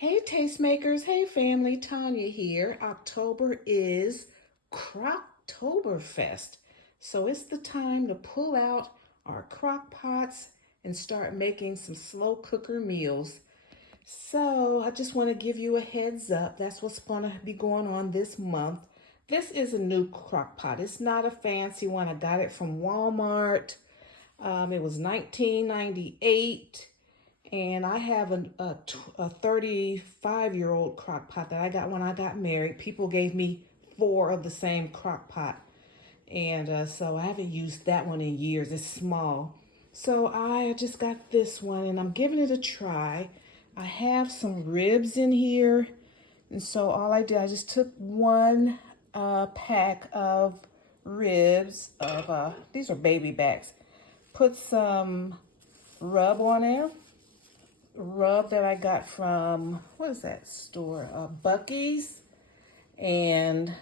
Hey tastemakers, hey family, Tanya here. October is Crocktoberfest. So it's the time to pull out our crock pots and start making some slow cooker meals. So I just want to give you a heads up. That's what's going to be going on this month. This is a new crock pot. It's not a fancy one. I got it from Walmart. It was $19.98. And I have a 35-year-old crock pot that I got when I got married. People gave me 4 of the same crock pot. And so I haven't used that one in years. It's small. So I just got this one and I'm giving it a try. I have some ribs in here. And so all I did, I just took one pack of ribs of, these are baby backs. Put some rub on there. Rub that I got from, what is that store? Buccees. And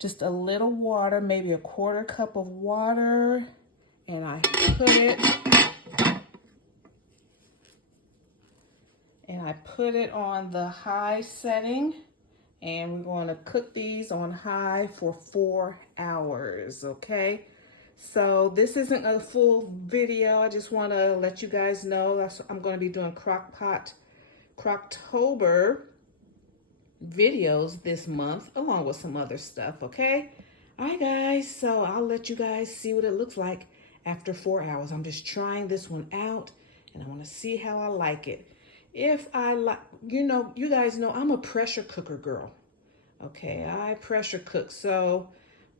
just a little water, maybe a 1/4 cup of water. And I put it on the high setting. And we're going to cook these on high for 4 hours, okay? So this isn't a full video. I just want to let you guys know I'm going to be doing Crocktober videos this month along with some other stuff, okay? All right, guys. So I'll let you guys see what it looks like after 4 hours. I'm just trying this one out and I want to see how I like it. If I like, you guys know I'm a pressure cooker girl, okay? I pressure cook,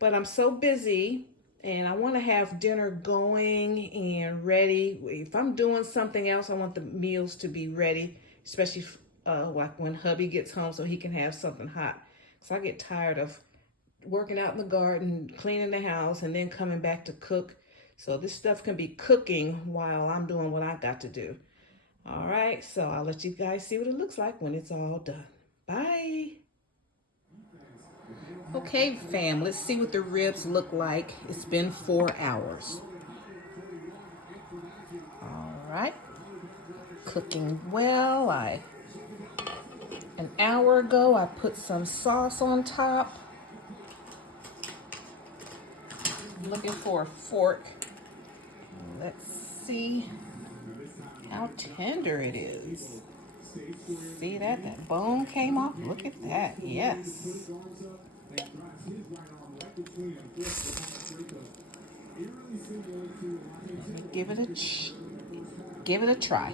but I'm so busy. And I want to have dinner going and ready. If I'm doing something else, I want the meals to be ready, especially like when hubby gets home so he can have something hot. So I get tired of working out in the garden, cleaning the house, and then coming back to cook. So this stuff can be cooking while I'm doing what I got to do. All right, so I'll let you guys see what it looks like when it's all done. Bye. Okay, fam, let's see what the ribs look like. It's been 4 hours. All right, cooking well. An hour ago, I put some sauce on top. I'm looking for a fork. Let's see how tender it is. See that? That bone came off. Look at that. Yes. Give it a try.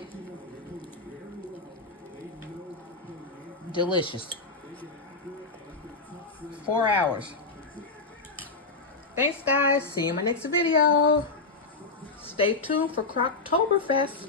Delicious. 4 hours. Thanks, guys. See you in my next video. Stay tuned for Crocktoberfest.